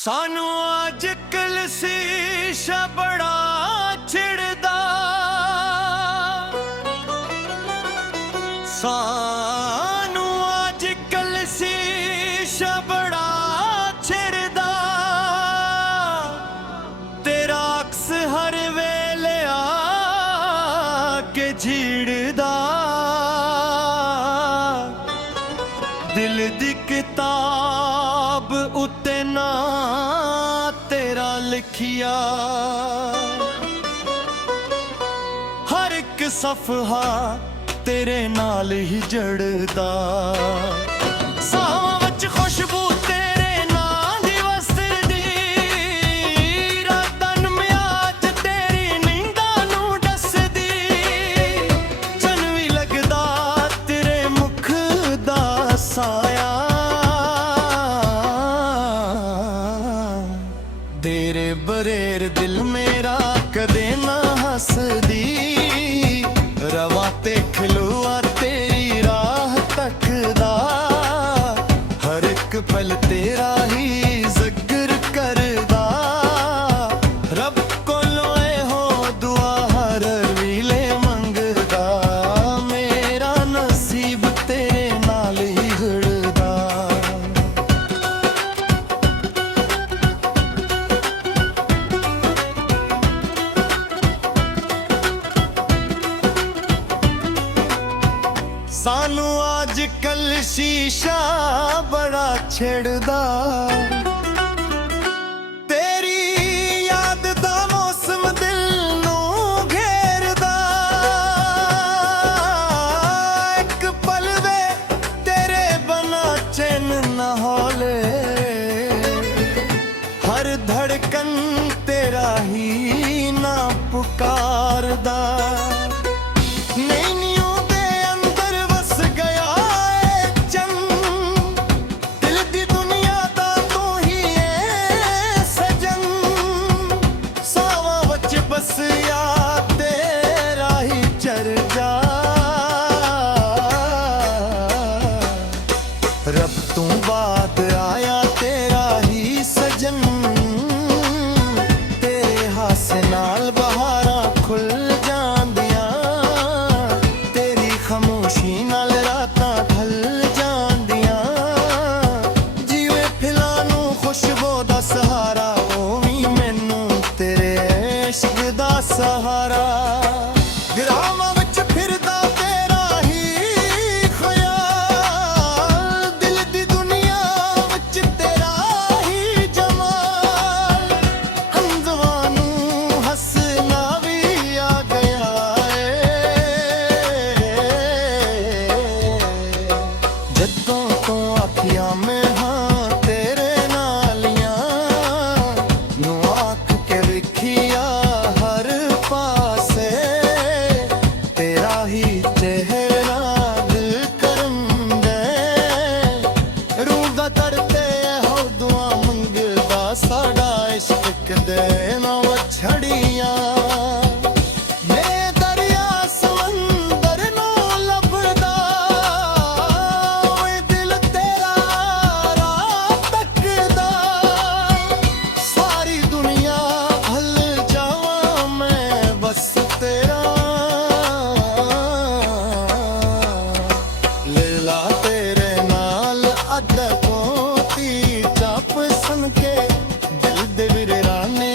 सानू अज कल शीशा बड़ा छिड़दा, सानू अज कल शीशा बड़ा छिड़दा, तेरा अक्स हर वेले आके झीड़दा, दिल दी किताब उत्ते ना तेरा लिखिया, हर एक सफहा तेरे नाल ही जड़दा, सावां विच खुशबू तेरे नां दी वसदी, रातां म्याज तेरी नींदां नूं डसदी, चन वी लगदा तेरे मुख दा साया, तेरे बरेर दिल मेरा कदे ना हसदी, रवा ते खलोआ तेरी राह तकदा, हर एक पल तेरा ही जिक्र करदा, रब कोलों हो दुआ हर वीले मंगदा, मेरा नसीब तेरे नाल ही घड़दा। सानू अज कल शीशा बड़ा छिड़दा, तेरी याद दा मौसम दिल नूं घेरदा, एक पल वे तेरे बना चैन ना हौले, हर धड़कन तेरा ही ना पुकारदा, बस या तेरा ही चर्चा, रब तू बात आया तेरा ही सजन, तेरे हासे नाल बहारा खुल जांदियां, तेरी खामोशी नाल रातां ढल जांदियां, जीवे फिलां नूं खुशबू दा सहारा, ओवी मैनू तेरे इश्क दा सहारा, ग्रामां विच फिरदा तेरा ही ख्याल, दिल दी दुनिया विच तेरा ही जमाल, हमज़वां नूं हसना भी आ गया जदों तो अखियां में हां तेरे नालियां, नूं आख के विखिया चेहरा दिल करंदे, रूदा तरते हो दुआ मंगदा, साडा इश्क कदे ना वछड़ियां, दरिया समंदर नूं लभदा, दिल तेरा राह तकदा, सारी दुनिया भल जावां मैं बस तेरा, तेरे नाल अद पोती चाप सन के दिल दे विराने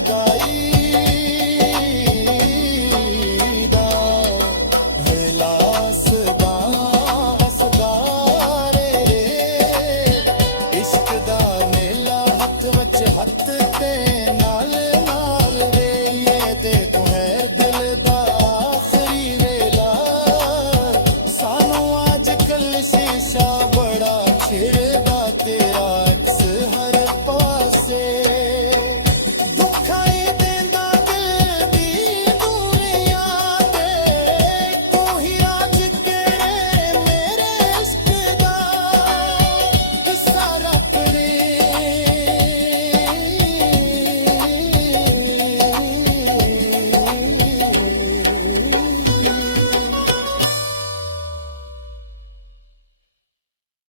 ਮੰਗਦਾ